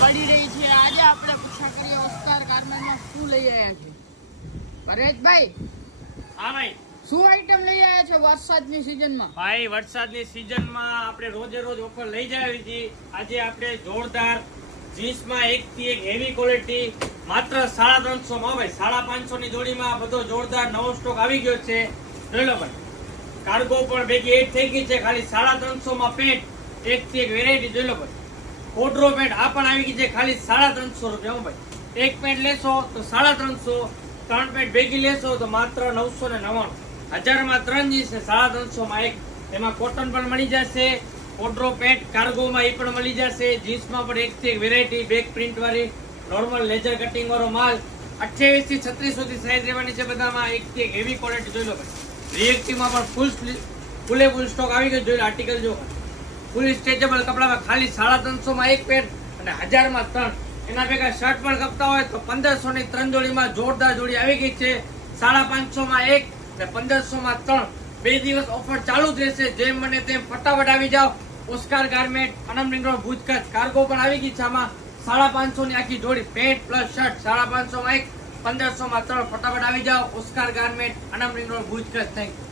પડી રહી છે। આજે આપણે પૂછા કરીએ ઓસ્કાર ગાર્મેન્ટમાં શું લઈ આવ્યા છે પરેશભાઈ। હા ભાઈ, શું આઈટમ લઈ આવ્યા છો વરસાદની સીઝનમાં? ભાઈ વરસાદની સીઝનમાં આપણે રોજે રોજ ઓફર લઈ જાવી હતી। આજે આપણે જોરદાર જીન્સમાં એક થી એક હેવી ક્વોલિટી માત્ર 350 માં ભાઈ 550 ની જોડીમાં બધો જોરદાર નવો સ્ટોક આવી ગયો છે। જોઈ લો ભાઈ, કાર્ગો પણ ભેગી એડ થઈ ગઈ છે। ખાલી 350 માં પેન્ટ એક થી એક વેરાયટી જોઈ લો ભાઈ। કોડરો પેન્ટ આ પણ આવી ગઈ છે ખાલી 350 રૂપિયા ભાઈ। એક પેન્ટ લેશો તો 350, 3 પેન્ટ ભેગી લેશો તો માત્ર 999। 1000 માં 3 જીન્સ ને 350 માં એક। એમાં કોટન પણ મળી જશે, કોડરો પેન્ટ કાર્ગોમાં એ પણ મળી જશે। જીન્સમાં પણ એક થી એક વેરાયટી બેક પ્રિન્ટ વાળી નોર્મલ લેઝર કટિંગ વાળો માલ 28 થી 36 સુધી સાઈઝ રહેવાની છે બધામાં। એક થી એક હેવી ક્વોલિટી જોઈ લો ભાઈ। રિએક્ટિવમાં પણ ફૂલ સ્ટોક આવી ગયો જોઈ લો। આર્ટિકલ જો ફૂલ સ્ટ્રેચેબલ કપડામાં ખાલી 350 માં એક પેન્ટ અને 1000 માં 3। એના ભેગા શર્ટ પણ કપતા હોય તો 1500 ની 3 જોડીમાં જોરદાર જોડી આવી ગઈ છે। 550 માં એક અને 1500 માં 3। 2 દિવસ ઓફર ચાલુ જ રહેશે। જેમ બને તેમ ફટાફટ આવી જાઓ। Oscar garment, Anam ring road, Bhuj Kutch. Cargo પણ આવી ગઈ છે આમાં 550 ની આખી જોડી પેન્ટ પ્લસ શર્ટ 550 માં એક, 1500 માં 3। ફટાફટ આવી જાઓ Oscar garment, Anam ring road, Bhuj Kutch. Thank you.